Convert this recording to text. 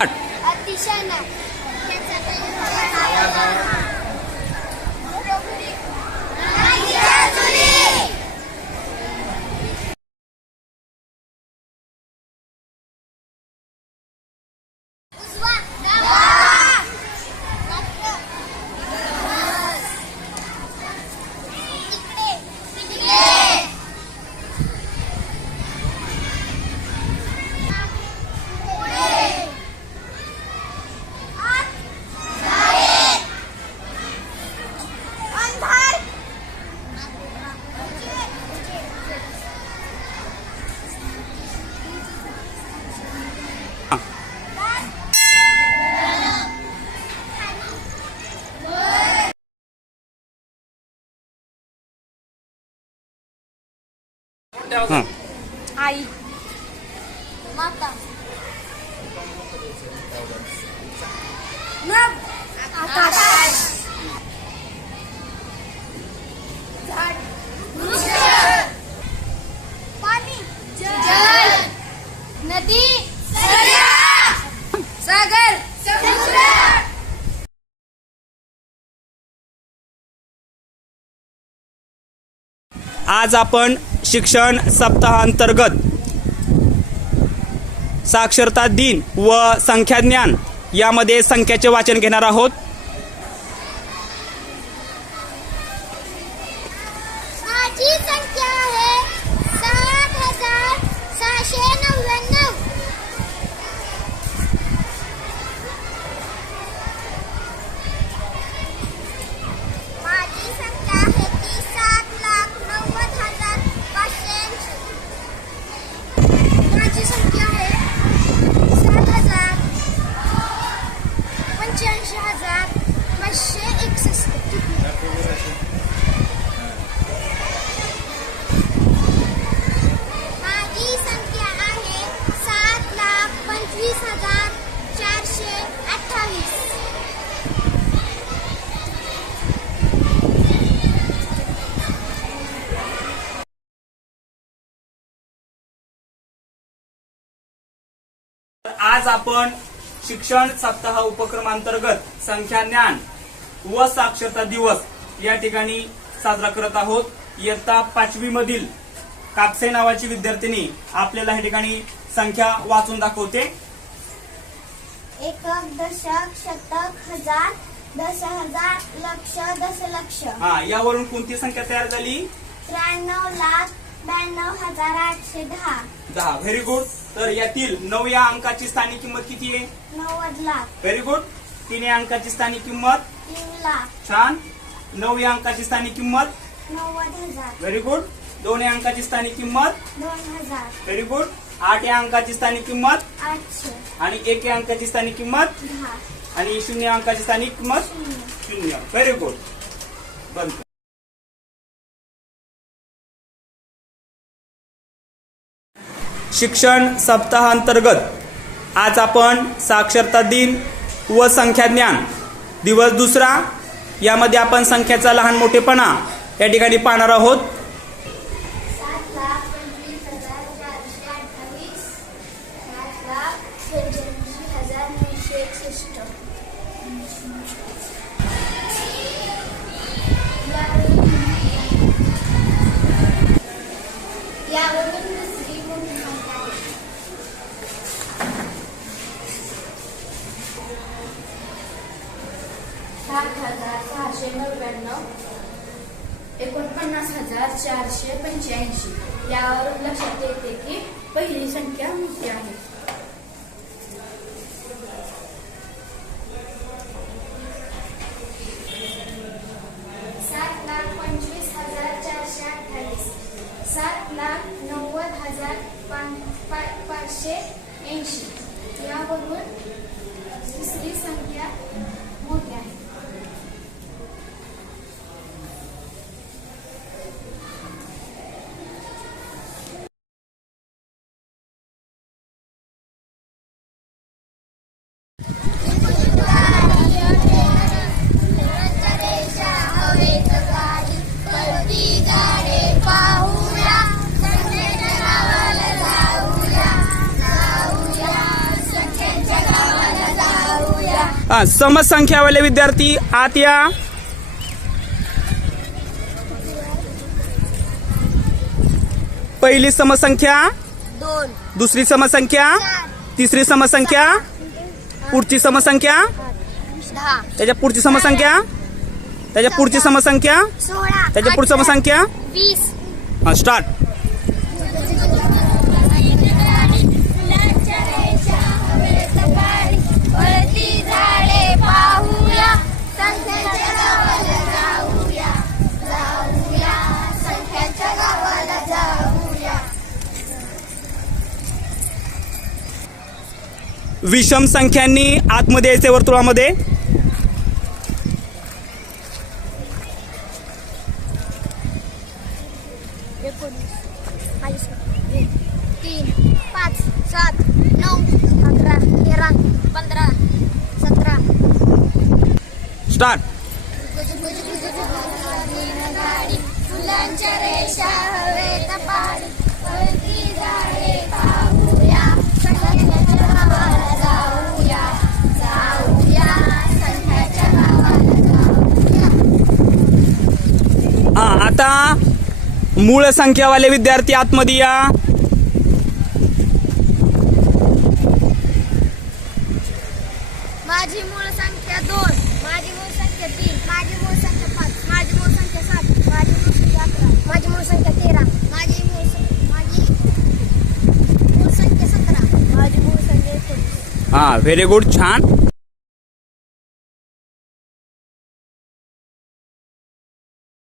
अतिशय नाही. आई, माता, आकाश, झाड, पाणी, जल, नदी, सागर, समुद्र. आज आपण शिक्षण सप्ताहांतर्गत साक्षरता दिन व संख्याज्ञान यामध्ये संख्याचे वाचन घेणार आहोत. माझी संख्या आहे 7,699. माझी संख्या आहे ती 7,90,580. माझी संख्या आहे 7,85,561. माझी संख्या आहे 7,25,428. आज आपण शिक्षण सप्ताह उपक्रमांतर्गत संख्याज्ञान व साक्षरता दिवस या ठिकाणी साजरा करत आहोत. इयत्ता 5वी मधील कापसे नावाची विद्यार्थिनी आपल्याला या ठिकाणी संख्या वाचून दाखवते. एकक, दशक, शतक, हजार, 10,000, लक्ष, दशलक्ष. यावरून कोणती संख्या तयार झाली? 93,92,810. 10. Very good. तर यातील 9 या अंकाची स्थानिक किंमत किती आहे? 90 लाख. Very good. 3 या अंकाची स्थानिक किंमत? 3 लाख. छान. 9 या अंकाची स्थानिक किंमत? 90,000. Very good. 2 या अंकाची स्थानिक किंमत? 2,000. Very good. 8 या अंकाची स्थानिक किंमत? 800. आणि 1 या अंकाची स्थानिक किंमत? 10. आणि 0 या अंकाची स्थानिक किंमत? 0. Very good. बंद. शिक्षण सप्ताहांतर्गत आज आपण साक्षरता दिन व संख्याज्ञान दिवस दुसरा यामध्ये आपण संख्याचा लहान मोठेपणा या ठिकाणी पाहणार आहोत. 7,25,428. 7,85,961. यावरून दुसरी मोठी संख्या आहे. 7,699. 49,485. यावरून लक्षात येते की पहिली संख्या मोठी आहे. 7,25,428. 7,90,580. यावरून दुसरी संख्या मोठी आहे. 7,25,428. समसंख्यावाले विद्यार्थी आत या. पहिली समसंख्या, 2 दुसरी समसंख्या, तिसरी समसंख्या, पुढची समसंख्या, 10 त्याच्या पुढची समसंख्या, त्याच्या पुढची समसंख्या, 16 त्याच्या पुढची समसंख्या. 20 स्टार्ट. विषम संख्यांनी आतमध्ये यायचे वर्तुळामध्ये. तीन 5 7 9 11 13 15 17 स्टार्ट. फुलांच्या रेषा हवेत पाडी वरती झाडे पाहूया संख्याच्या गावाला जाऊया जाऊया संख्याच्या गावाला जाऊया. आता मूळ संख्यावाले विद्यार्थी आतमध्ये या. माझी मूळ संख्या 2 माझी मूळ संख्या 3 माझी मूळ संख्या 5 माझी मूळ संख्या 7 माझी मूळ संख्या 11 माझी मूळ संख्या 13 माझी मूळ संख्या 17 माझी मूळ संख्या 19. व्हेरी गुड, छान.